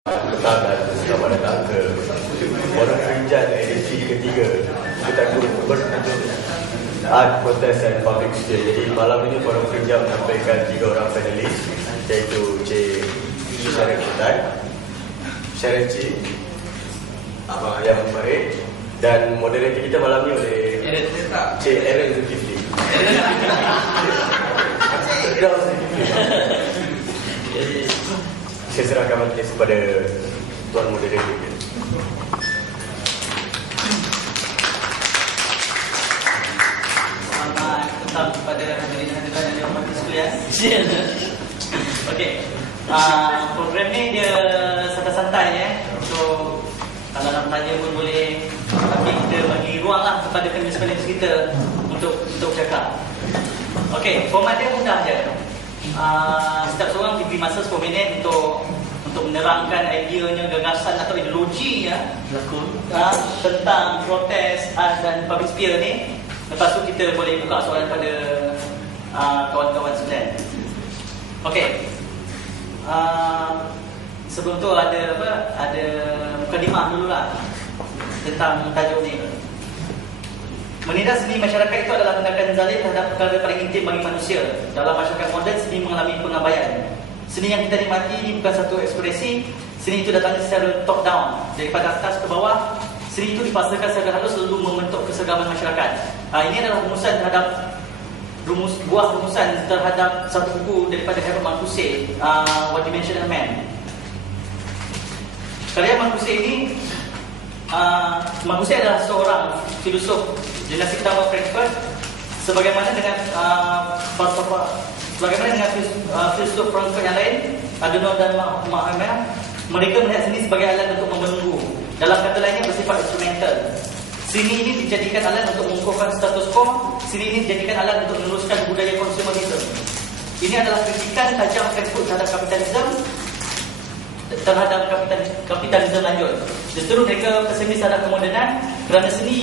Petang dan selamat datang ke Forum Frinjan edisi ketiga bertajuk Art, Protest and Public Sphere. Jadi malam ini Forum Frinjan menampilkan 3 orang panelis, iaitu Cik Syarif Sultan, Syarif Cik, Abang Ayam Marik, dan moderator kita malam ini oleh Cik Aaron Zulkifli. Jadi saya serahkan majlis kepada Tuan Moderator kita. Selamat petang kepada hadirin-hadirat yang dihormati sekalian. Okey. Program ni dia santai-santai ya. So kalau nak tanya pun boleh, tapi kita bagi ruang lah kepada panelis-panelis kita untuk cakap. Okey, format dia mudah je. Setiap seorang diberi masa 10 minit untuk menerangkan ideanya, gagasan atau ideologinya tentang protes dan public sphere ni. Lepas tu kita boleh buka soalan pada kawan-kawan sekalian. Okey. Sebelum tu ada mukadimah dululah tentang tajuk ni. Menindas seni masyarakat itu adalah tindakan zalim terhadap perkara paling intim bagi manusia. Dalam masyarakat moden, seni mengalami pengabaian. Seni yang kita nikmati ini bukan satu ekspresi. Seni itu datangnya secara top down, daripada atas ke bawah. Seni itu dipaksakan secara halus lalu membentuk kesegaman masyarakat. Ini adalah buah rumusan terhadap satu buku daripada Herbert Marcuse, One Dimensional Man. Karya Marcuse ini, Marcuse adalah seorang filosof dinasti pertama Frankfurt. Sebagaimana dengan filosof Frankfurt yang lain, Adorno dan Mahler, mereka melihat seni sebagai alat untuk membelenggu. Dalam kata lainnya, bersifat instrumental. Seni ini dijadikan alat untuk mengukuhkan status quo. Seni ini dijadikan alat untuk meneruskan budaya konsumerisme. Ini adalah kritikan tajam Frankfurt terhadap kapitalisme lanjut. Justru mereka pesimis terhadap kemodenan kerana seni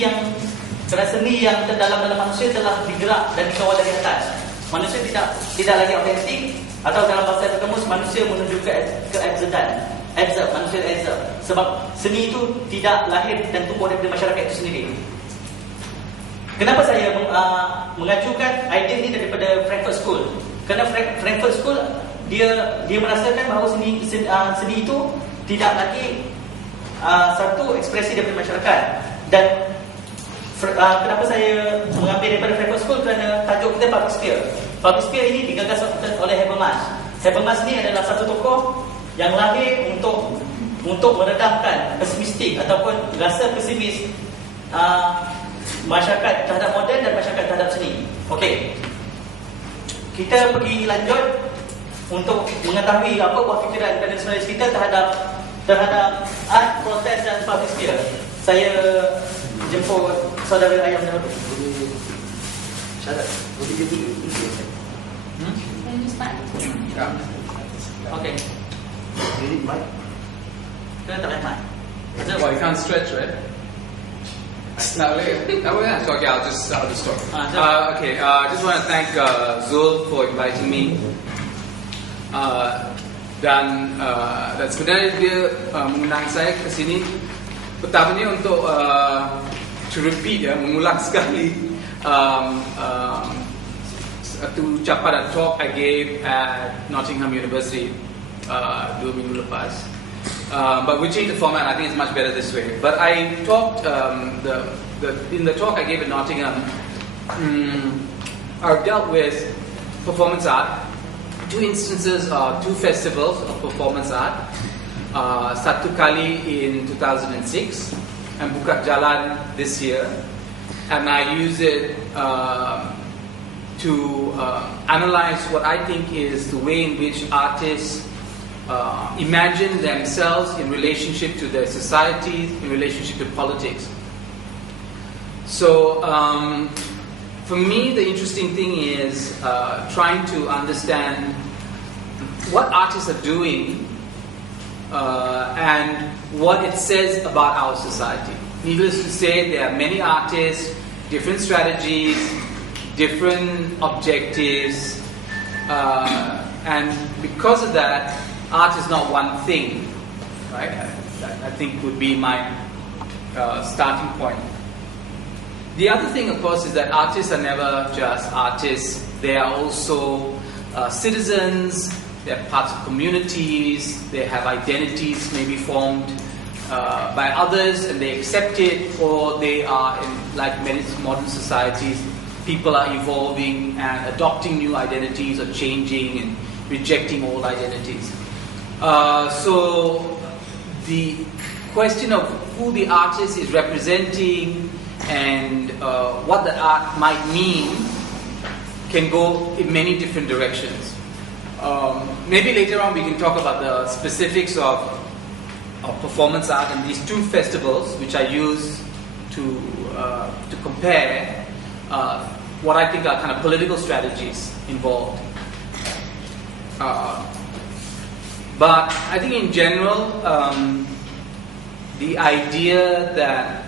yang terdalam dalam manusia telah digerak dan dikawal dari atas. Manusia tidak lagi autentik, atau dalam bahasa kamus, manusia menuju ke absurdan. Manusia absurd. Sebab seni itu tidak lahir dan tumbuh daripada masyarakat itu sendiri. Kenapa saya mengajukan idea ini daripada Frankfurt School? Kerana Frankfurt School dia merasakan bahawa seni itu tidak lagi satu ekspresi daripada masyarakat. Dan kenapa saya mengambil daripada Frankfurt School? Kerana tajuk kita public sphere. Public sphere ini digagas oleh Habermas. Habermas ni adalah satu tokoh yang lahir untuk meredamkan pesimistik ataupun rasa pesimis masyarakat terhadap moden dan masyarakat terhadap seni. Okey. Kita pergi lanjut untuk mengetahui apa buah fikiran dan panelis kita terhadap art, protest dan public sphere. Saya jemput saudara Ayam dahulu. Syarat. Boleh dia dulu. Okay. You need mic? Kena tak ada mic. Well, you can't stretch, right? No, yeah. So, okay, I'll just talk. Okay, I just want to thank Zul for inviting me. Dan sebenarnya dia mengundang saya ke sini pertamanya untuk to repeat mengulang sekali satu ucapan dan talk I gave at Nottingham University 2 minggu lepas. But we changed the format. I think it's much better this way. But I talked in the talk I gave at Nottingham, I dealt with performance art. 2 instances, 2 festivals of performance art. Satu kali in 2006 and Buka Jalan this year, and I use it to analyze what I think is the way in which artists imagine themselves in relationship to their society, in relationship to politics. So for me, the interesting thing is trying to understand what artists are doing and what it says about our society. Needless to say, there are many artists, different strategies, different objectives, and because of that, art is not one thing. think would be my starting point. The other thing, of course, is that artists are never just artists. They are also citizens, they're parts of communities, they have identities maybe formed by others and they accept it, or they are, like many modern societies, people are evolving and adopting new identities or changing and rejecting old identities. So the question of who the artist is representing and what that art might mean can go in many different directions. Maybe later on we can talk about the specifics of performance art and these two festivals, which I use to compare what I think are kind of political strategies involved. But I think in general, the idea that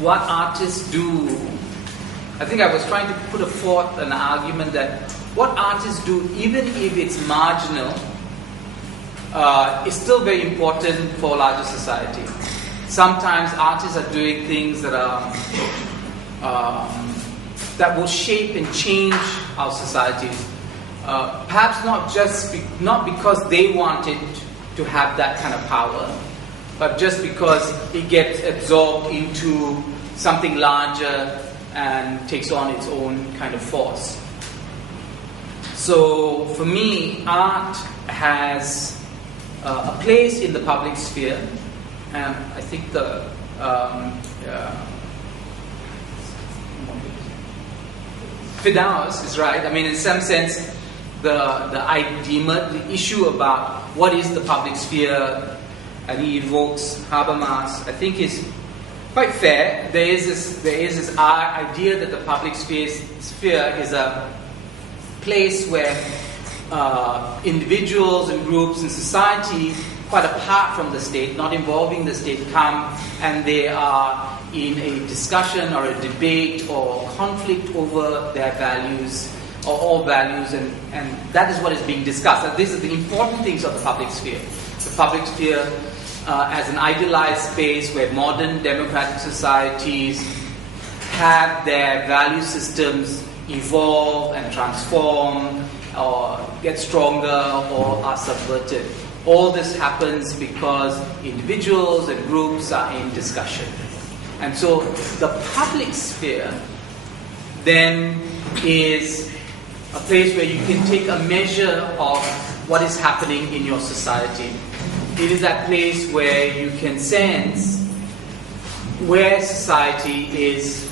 what artists do, I think I was trying to put forth an argument that what artists do, even if it's marginal, is still very important for larger society. Sometimes artists are doing things that are that will shape and change our societies. Perhaps not because they wanted to have that kind of power, but just because it gets absorbed into something larger and takes on its own kind of force. So for me, art has a place in the public sphere, and I think the Firdaus is right. I mean, in some sense, the issue about what is the public sphere, and he evokes Habermas, I think is quite fair. There is this idea that the public sphere is a place where individuals and groups and society, quite apart from the state, not involving the state, come and they are in a discussion or a debate or conflict over their values or all values, and that is what is being discussed. And these are the important things of the public sphere. The public sphere as an idealized space where modern democratic societies have their value systems evolve and transform or get stronger or are subverted. All this happens because individuals and groups are in discussion. And so the public sphere then is a place where you can take a measure of what is happening in your society. It is that place where you can sense where society is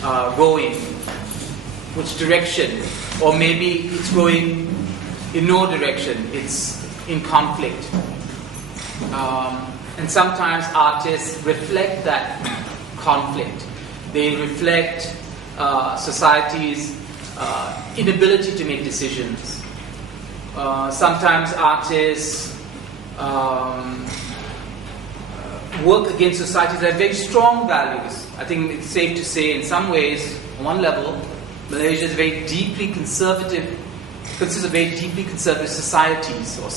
going, which direction, or maybe it's going in no direction, it's in conflict. And sometimes artists reflect that conflict. They reflect society's inability to make decisions. Sometimes artists work against societies that have very strong values. I think it's safe to say in some ways, on one level, Malaysia is very deeply conservative, consists of very deeply conservative societies, or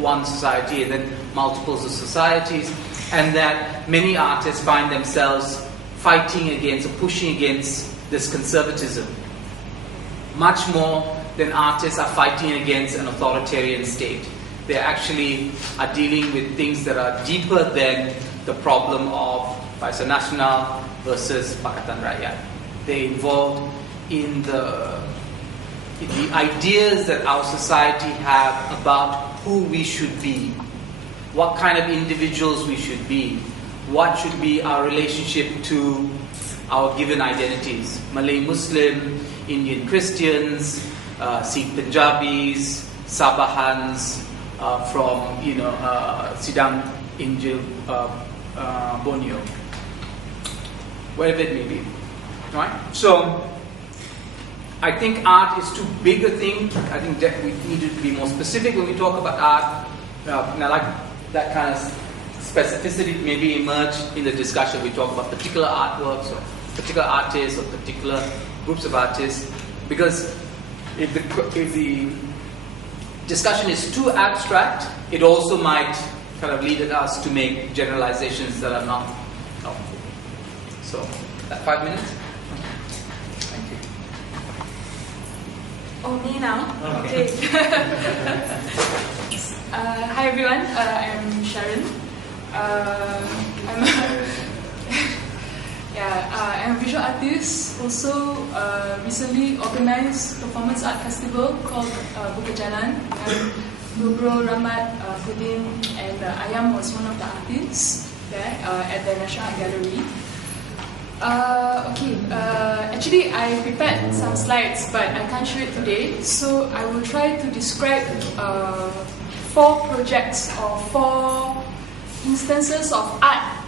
one society and then multiples of societies, and that many artists find themselves fighting against or pushing against this conservatism. Much more than artists are fighting against an authoritarian state. They actually are dealing with things that are deeper than the problem of Barisan Nasional versus Pakatan Rakyat. They're involved in the ideas that our society have about who we should be, what kind of individuals we should be, what should be our relationship to our given identities. Malay Muslim, Indian Christians, Sikh Punjabis, Sabahans, from Sidang Injil Borneo, wherever it may be. Right? So I think art is too big a thing. I think that we need to be more specific when we talk about art. And I like that kind of specificity maybe emerge in the discussion. We talk about particular artworks or particular artists or particular groups of artists, because if the discussion is too abstract, it also might kind of leaded us to make generalizations that are not helpful. So, that 5 minutes? Thank you. Oh, me now? Okay. Hi everyone, I'm Sharon. I'm I'm a visual artist. Also, recently organized performance art festival called Buka Jalan. Bro Rahmat, Pudin, and Ayam was one of the artists there at the National Art Gallery. Actually I prepared some slides, but I can't show it today. So I will try to describe 4 projects or 4 instances of art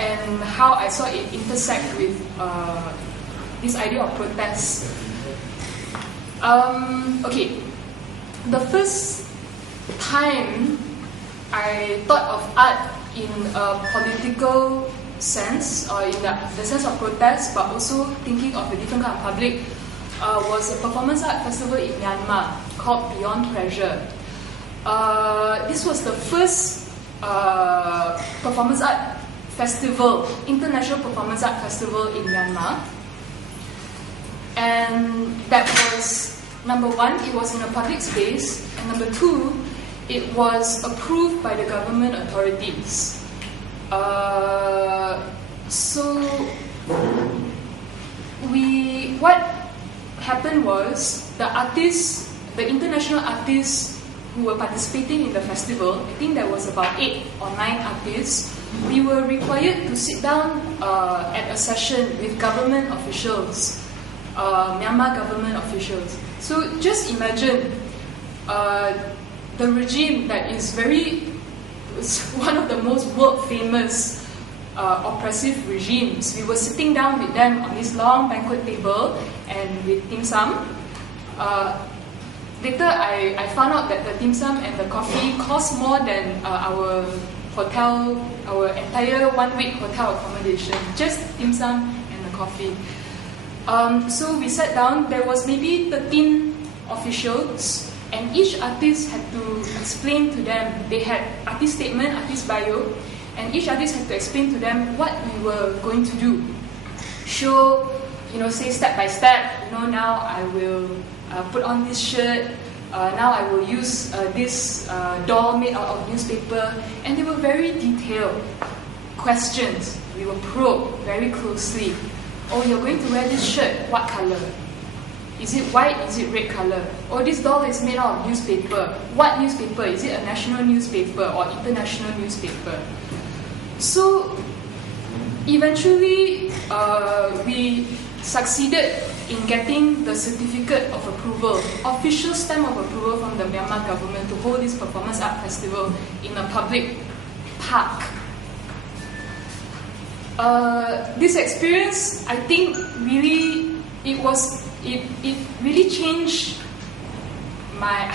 and how I saw it intersect with this idea of protest. The first time I thought of art in a political sense, or in the sense of protest, but also thinking of a different kind of public, was a performance art festival in Myanmar called Beyond Pressure. This was the first performance art festival, international performance art festival in Myanmar. And that was, number 1, it was in a public space, and number 2, it was approved by the government authorities. What happened was, the international artists who were participating in the festival, I think there was about 8 or 9 artists, we were required to sit down at a session with government officials, Myanmar government officials. So just imagine the regime that is one of the most world famous oppressive regimes. We were sitting down with them on this long banquet table and with dim sum. Later I found out that the dim sum and the coffee cost more than our entire 1-week hotel accommodation, just dim sum and the coffee. So we sat down, there was maybe 13 officials, and each artist had to explain to them, they had artist statement, artist bio, and each artist had to explain to them what we were going to do. Show, say step by step, now I will put on this shirt, now I will use this doll made out of newspaper, and they were very detailed questions. We were probed very closely. Oh, you're going to wear this shirt, what color? Is it white? Is it red color? Oh, this doll is made out of newspaper. What newspaper? Is it a national newspaper or international newspaper? So, eventually, we succeeded in getting the certificate of approval, official stamp of approval from the Myanmar government to hold this performance art festival in a public park. This experience, I think, really it really changed my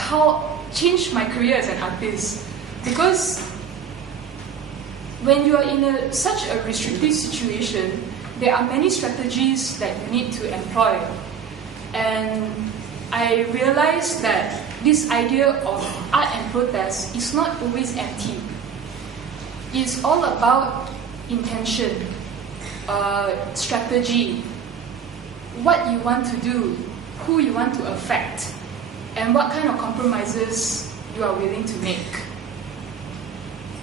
career as an artist, because when you are in such a restrictive situation, there are many strategies that you need to employ, and I realized that this idea of art and protest is not always empty. It's all about intention, strategy, what you want to do, who you want to affect, and what kind of compromises you are willing to make.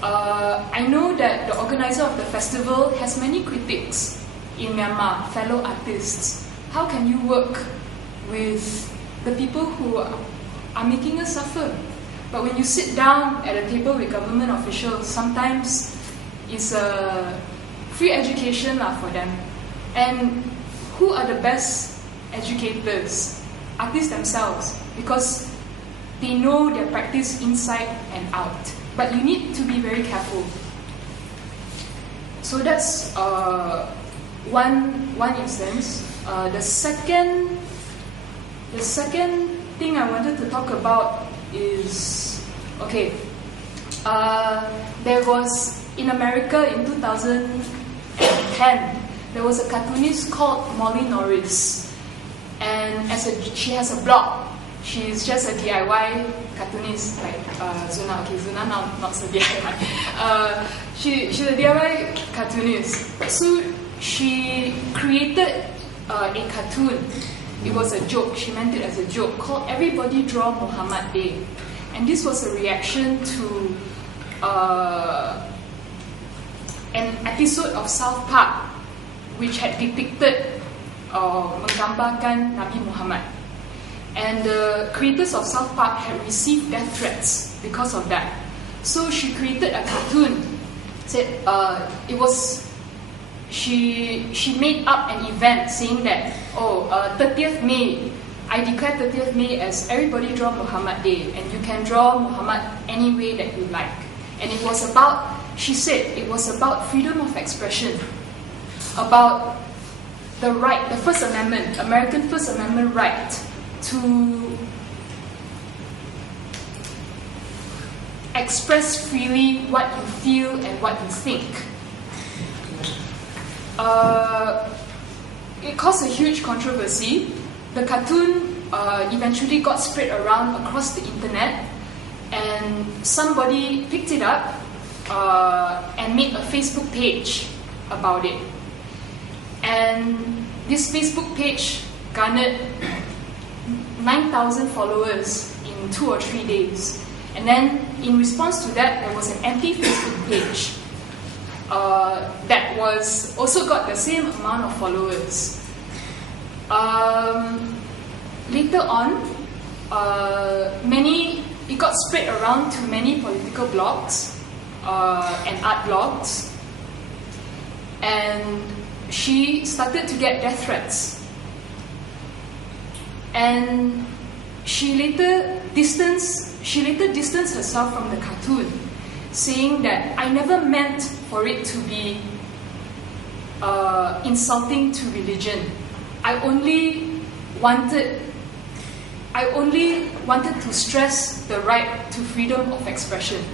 I know that the organizer of the festival has many critics in Myanmar, fellow artists. How can you work with the people who are making us suffer? But when you sit down at a table with government officials, sometimes it's a free education for them. And who are the best educators? Artists themselves, because they know their practice inside and out. But you need to be very careful. So that's one instance. The second thing I wanted to talk about is, there was, in America in 2010, there was a cartoonist called Molly Norris, and she has a blog. She's just a DIY cartoonist like Zuna. Okay, Zuna now not so DIY. She's a DIY cartoonist. So she created a cartoon. It was a joke. She meant it as a joke called "Everybody Draw Muhammad Day," and this was a reaction to an episode of South Park which had depicted menggambarkan Nabi Muhammad. And the creators of South Park had received death threats because of that. So she created a cartoon. Said she made up an event saying that 30th May, I declare 30th May as Everybody Draw Muhammad Day, and you can draw Muhammad any way that you like. And it was about, she said, it was about freedom of expression, about the right, the First Amendment, American First Amendment right to express freely what you feel and what you think. It caused a huge controversy. The cartoon eventually got spread around across the internet, and somebody picked it up and made a Facebook page about it. And this Facebook page garnered 9,000 followers in 2 or 3 days. And then in response to that, there was an anti-Facebook page that was also got the same amount of followers. Later on, it got spread around to many political blogs and art blogs, and she started to get death threats. And she later distanced herself from the cartoon, saying that I never meant for it to be insulting to religion. I only wanted to stress the right to freedom of expression.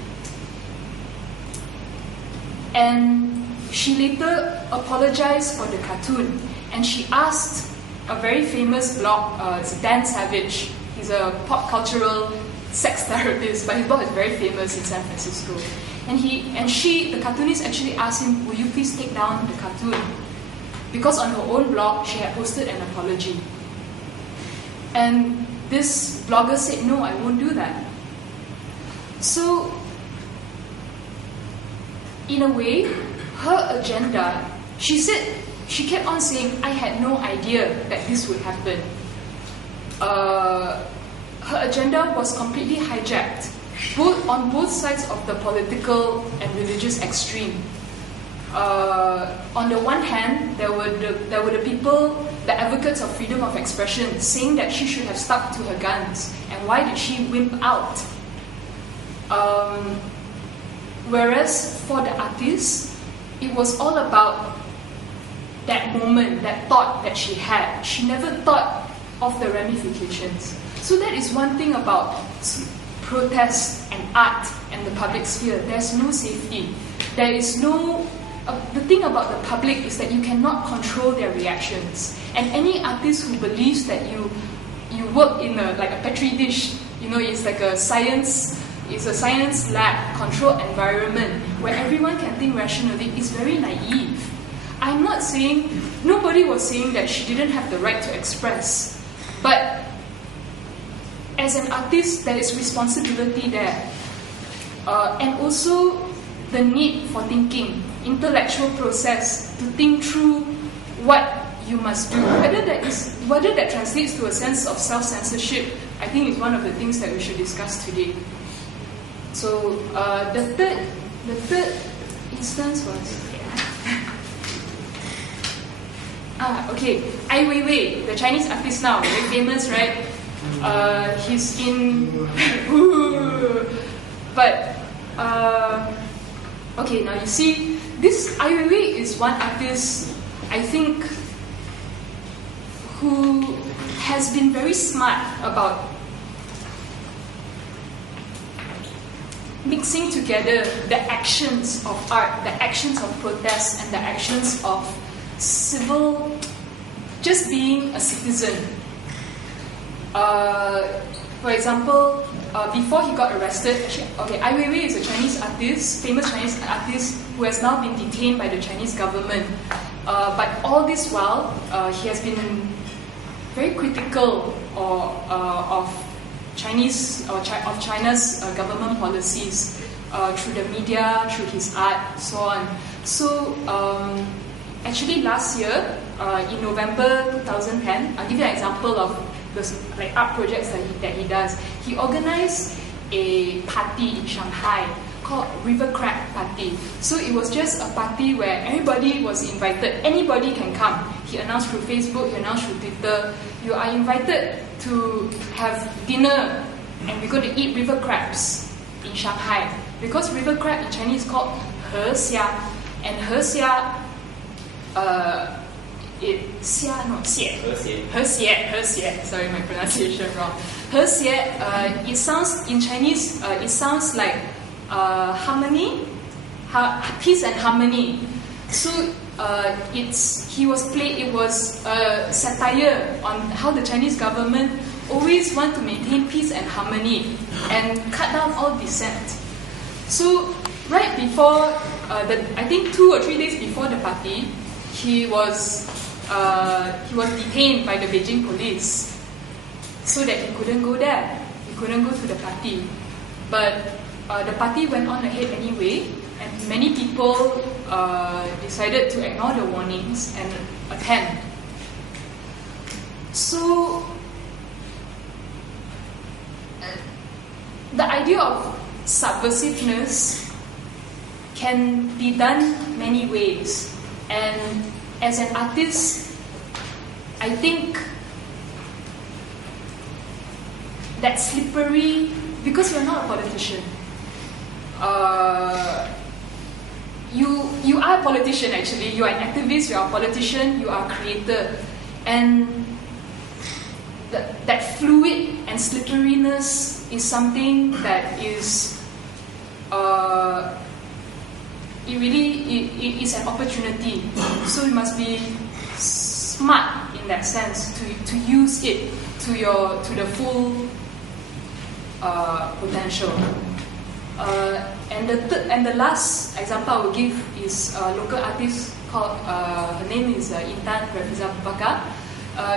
And she later apologized for the cartoon, and she asked a very famous blog, it's Dan Savage. He's a pop cultural sex therapist, but his blog is very famous in San Francisco. And the cartoonist actually asked him, will you please take down the cartoon? Because on her own blog, she had posted an apology. And this blogger said, no, I won't do that. So, in a way, her agenda, she kept on saying, I had no idea that this would happen. Her agenda was completely hijacked, on both sides of the political and religious extreme. On the one hand, there were the people, the advocates of freedom of expression, saying that she should have stuck to her guns, and why did she wimp out? Whereas for the artist, it was all about that moment, that thought that she had. She never thought of the ramifications. So that is one thing about protest and art and the public sphere. There's no safety. There is no... the thing about the public is that you cannot control their reactions. And any artist who believes that you work in a petri dish, it's like a science lab controlled environment where everyone can think rationally, is very naive. I'm not saying, nobody was saying that she didn't have the right to express, but as an artist, there is responsibility there, and also the need for thinking, intellectual process to think through what you must do. Whether that translates to a sense of self-censorship, I think is one of the things that we should discuss today. So the third instance was okay, Ai Weiwei, the Chinese artist now, very famous, right? He's in but okay, now you see, this Ai Weiwei is one artist, I think, who has been very smart about mixing together the actions of art, the actions of protest, and the actions of just being a citizen. for example, before he got arrested, okay, Ai Weiwei is a Chinese artist, famous Chinese artist who has now been detained by the Chinese government. But all this while, he has been very critical of China's government policies through the media, through his art, so on. So actually, last year in November 2010, I'll give you an example of the art projects that he does. He organized a party in Shanghai called River Crab Party. So it was just a party where everybody was invited. Anybody can come. He announced through Facebook, he announced through Twitter. You are invited to have dinner, and we're going to eat river crabs in Shanghai. Because river crab in Chinese is called he xia, and he xia, sorry, my pronunciation wrong. He xie, it sounds in Chinese, it sounds like harmony, peace and harmony. So it was a satire on how the Chinese government always want to maintain peace and harmony and cut down all dissent. So right before, I think 2 or 3 days before the party, he was detained by the Beijing police, so that he couldn't go there. He couldn't go to the party. But the party went on ahead anyway, and many people decided to ignore the warnings and attend. So the idea of subversiveness can be done many ways, and as an artist, I think that slippery, because you're not a politician. You are a politician actually. You are an activist, you are a politician, you are a creator. And that fluid and slipperiness is something that is, it is an opportunity. So you must be smart in that sense to use it to the full potential. And the last example I will give is a local artist called, her name is Intan Rafiza Bakar.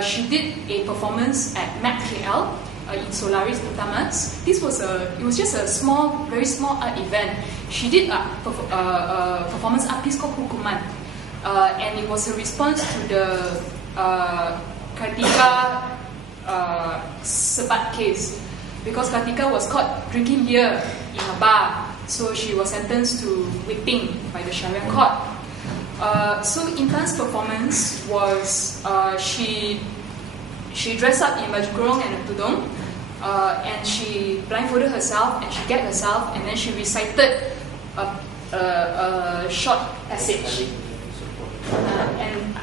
She did a performance at MAC KL in Solaris Utamas. It was just a small, very small art event. She did a performance art piece called Hukuman, and it was a response to the Kartika Sebat case, because Kartika was caught drinking beer in a bar, so she was sentenced to whipping by the Sharia court. So Intan's performance was she dressed up in baju kurung and a tudung, and she blindfolded herself and she gagged herself, and then she recited a short passage. And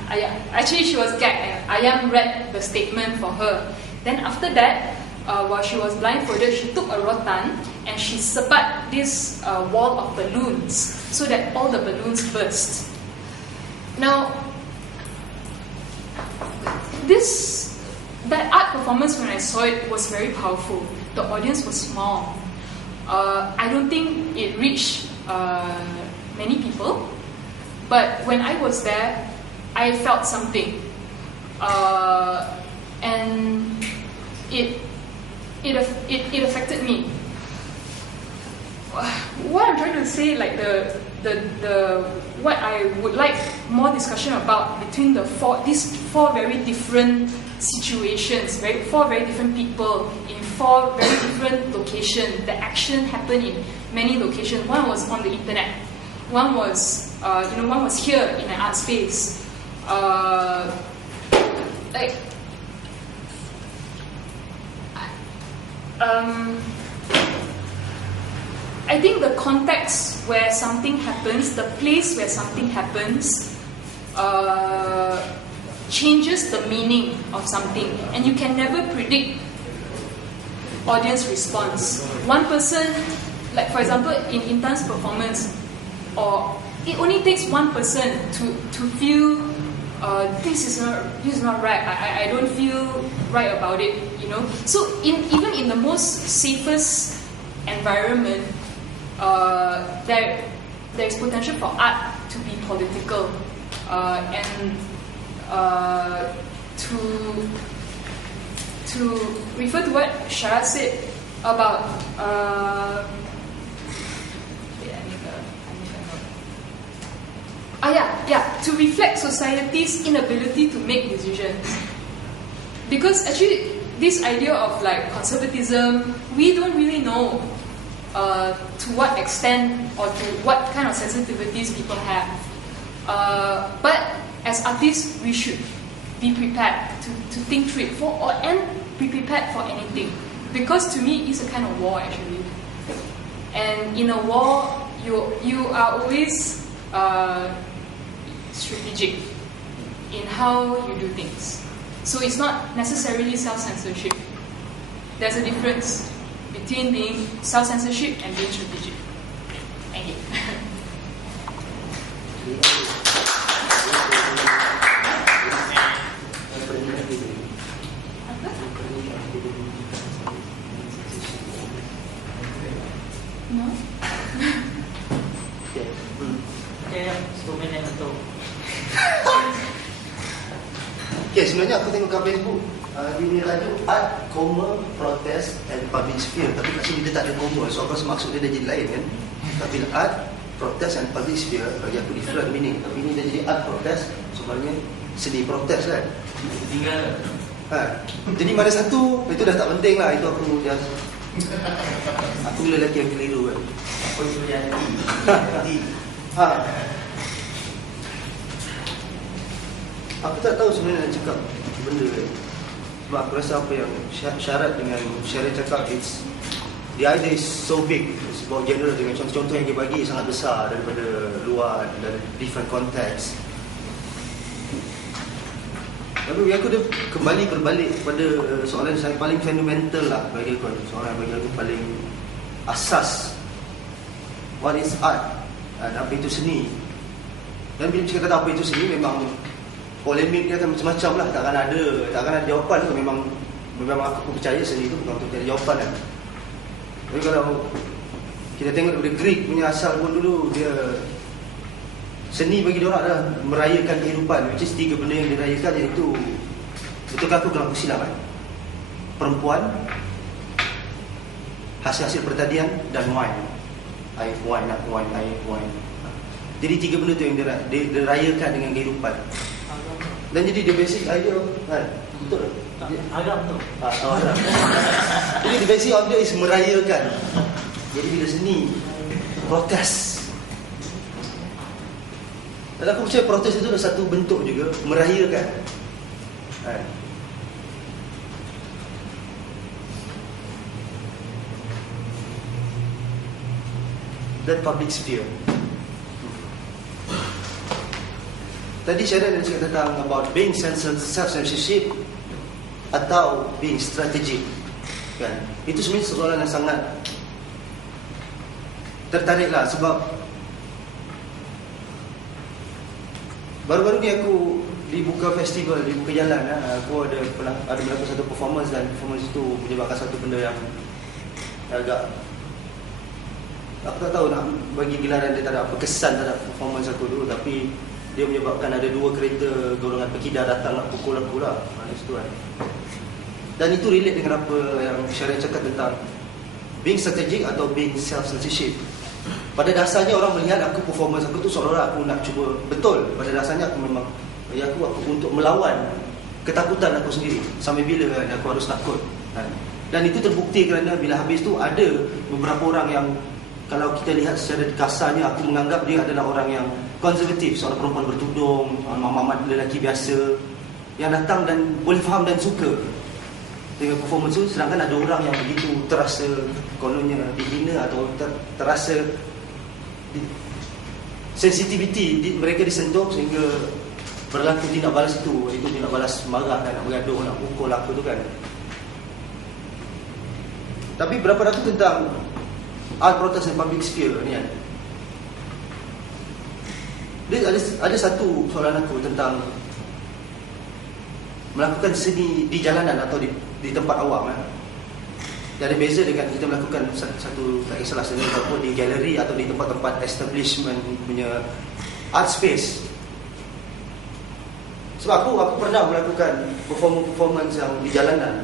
actually she was gagged, and Ayam read the statement for her. Then after that, while she was blindfolded, she took a rotan and she sebat this wall of balloons so that all the balloons burst. Now, that art performance, when I saw it, was very powerful. The audience was small. I don't think it reached many people, but when I was there, I felt something, and it affected me. What I'm trying to say, like what I would like more discussion about between these four very different situations, four very different people in four very different locations. The action happened in many locations. One was on the internet. One was, one was here in an art space. I think the context where something happens, the place where something happens, changes the meaning of something, and you can never predict audience response. One person, like for example, in Intan's performance, or it only takes one person to feel this is not right. I don't feel right about it. So even in the most safest environment, there is potential for art to be political, and to refer to what Shara said about to reflect society's inability to make decisions. Because actually, this idea of like conservatism, we don't really know to what extent or to what kind of sensitivities people have. But as artists, we should be prepared to think through it and be prepared for anything. Because to me, it's a kind of war actually. And in a war, you are always strategic in how you do things. So it's not necessarily self-censorship. There's a difference between being self-censorship and being strategic. Thank you. No? Okay, 10 minit untuk. Okay, sebenarnya aku tengok kat Facebook, dia punya tajuk Art, Protest and Public Sphere. Tapi kat sini dia tak ada koma, so aku rasa maksud dia dah jadi lain kan. Tapi Art, Protest and Public Sphere bagi aku different meaning. Tapi ini dah jadi Art Protest, sebenarnya seni protes kan. Tinggal. Jadi mana satu, itu dah tak penting lah. Itu aku dah aku lelaki yang keliru kan. Apa itu yang Aku tak tahu sebenarnya nak cakap benda ni. Sebab aku rasa apa yang syarat dengan Syarif cakap, the idea is so big. It's about general, dengan contoh-contoh yang dia bagi sangat besar daripada luar dan different context. Tapi aku dah kembali berbalik kepada soalan saya paling fundamental lah bagi aku. Soalan bagi aku paling asas. What is art? Dan apa itu seni? Dan bila kita kata apa itu seni, memang polemik dia akan macam-macam lah. Takkan ada jawapan tu. Memang aku percaya seni itu bukan untuk cari jawapan kan. Tapi kalau kita tengok daripada Greek punya asal pun dulu, dia seni bagi diorang adalah merayakan kehidupan. Which is 3 benda yang dirayakan, iaitu, betulkah aku kalau aku silap kan? Perempuan, hasil-hasil pertanian dan wine. Air wine, air wine. Jadi 3 benda tu yang dirayakan dengan kehidupan. Dan jadi the basic idea kan? Betul tak? Agam tu. Agam. Jadi the basic idea is merayakan. Jadi bila seni protes, dan aku percaya protes itu adalah satu bentuk juga merayakan kan? Dan public sphere. Tadi Syarif dah cakap tentang about being self-censorship atau being strategic kan? Itu sebenarnya soalan yang sangat tertariklah. Sebab baru-baru ni aku dibuka festival, dibuka jalan aku ada berlaku satu performance, dan performance itu menyebabkan satu benda yang agak, aku tak tahu nak bagi gelaran dia tak ada apa kesan terhadap performance aku dulu. Tapi dia menyebabkan ada 2 kereta golongan pekidar datang nak pukul aku lah situ kan. Dan itu relate dengan apa yang Syarif cakap tentang being strategic atau being self-censorship. Pada dasarnya orang melihat aku, performance aku tu seolah-olah aku nak cuba, betul, pada dasarnya aku memang aku untuk melawan ketakutan aku sendiri. Sampai bila kan aku harus takut kan? Dan itu terbukti kerana bila habis tu ada beberapa orang yang, kalau kita lihat secara kasarnya, aku menganggap dia adalah orang yang konservatif, seorang perempuan bertudung, mama lelaki biasa yang datang dan boleh faham dan suka dengan performance tu. Sedangkan ada orang yang begitu terasa kononnya dihina atau terasa sensitivity mereka disentuh sehingga berlaku tindak balas itu tindak balas marah dan nak bergaduh, nak pukul aku tu kan. Tapi berapa aku tentang art, protest dan public sphere ni kan, dia ada satu soalan aku tentang melakukan seni di jalanan atau di di tempat awam Dia ada beza dengan kita melakukan satu, tak kisahlah seni ataupun di galeri atau di tempat-tempat establishment punya art space. Sebab aku pernah melakukan performance yang di jalanan.